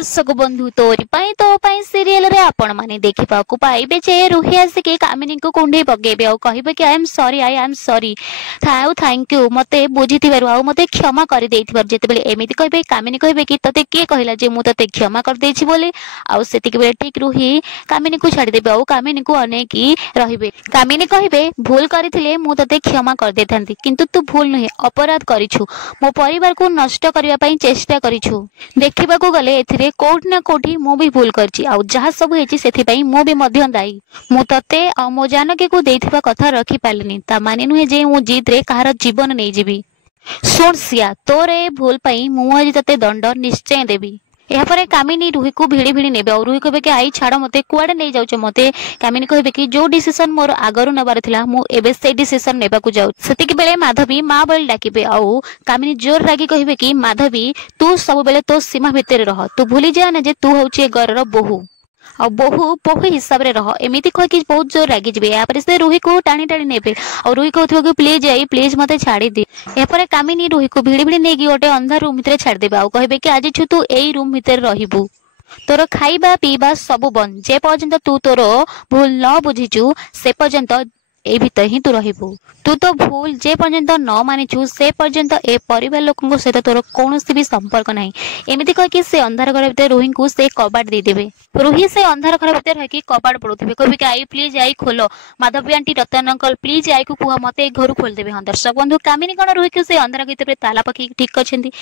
दर्शक बंधु तोरी पाई तो पाई सीरियल रे आपण माने देखिबा को पाइबे जे रुही आसिके कामिनी को कुंडे पगेबे आ कहिबे कि I am sorry thank you मते बुझिथिबारु आ मते क्षमा कर देथिबार जेतेबेले एमिति कहिबे कामिनी कहिबे कि तते के कहिला जे मु तते क्षमा कर देछि बोले आ सेतिके बेले ठीक रुही कामिनी को छाडी देबे आ कामिनी को अनेकी रहिबे कामिनी कहिबे भूल करिथिले मु तते क्षमा कर देथांती किंतु तू भूल नहे अपराध करिछु मो परिवार को नष्ट करिया पई चेष्टा करिछु देखिबा को गले एथिरे कोठ ना कोठी मु भी भूल करछि आ जहा सब हेछि सेथि पई मु भी मध्य दाई मु तते आ मो जानकी को देथिबा कथा रखि पालिनी ता माने नुहे जे मु जीत रे कहार जीवन नै जीवी सुन सिया तोरे भूल पई मु आज तते दंड निश्चय देबी या पर कामिनी रुही को भिड़ी भिड़ी नेबे और रुही कहबे कि आई छाड़ मते कुआडे नै जाउछ मते कामिनी कहबे कि जो डिसीजन मोर आगरु नबार थिला मु एबे से डिसीजन नेबा को जाउ सेतिक बेले माधवी मां बोल डाकिबे आ कामिनी जोर रागी कहबे कि माधवी तू सब बेले तो सीमा भितर रह तू भूली जा ना जे तू होची घरर बोहू आ बहु हिसाब रे रह एमिति कह कि बहुत जोर रागी जबे या पर से रुही को टाणी टाणी नेबे और रुही कहथिबो कि प्लीज मते छाड़ी दे या पर कामिनी रुही को भिड़ी भिड़ी नेगी ओटे अंधार रूम भितर छाड़ देबे आ कहबे कि आज छु तू एई रूम भितर रहिबू तोर खाइबा पीबा सब बंद जे पर्यंत तू तोर भूल न बुझिचु से पर्यंत ए भीतर ही तू रहिबू तू तो भूल जे पर्यंत न मानिचु से पर्यंत ए परिवार लोकन सहित तोर कौनसी भी संपर्क नहीं एमिति कह कि से अंधार घर भीतर रुही को से कबाट दे देबे रुही से अंधार घर भीतर है कि कबाट पड़ुथिबे कहबे कि आई प्लीज आई खोलो Madhavi aunty Ratan uncle please I को कुआ मते घर खोल देबे। हां दर्शक बंधु कामिनी कोन रुही के से अंधार भीतर ताला पकी ठीक अछंती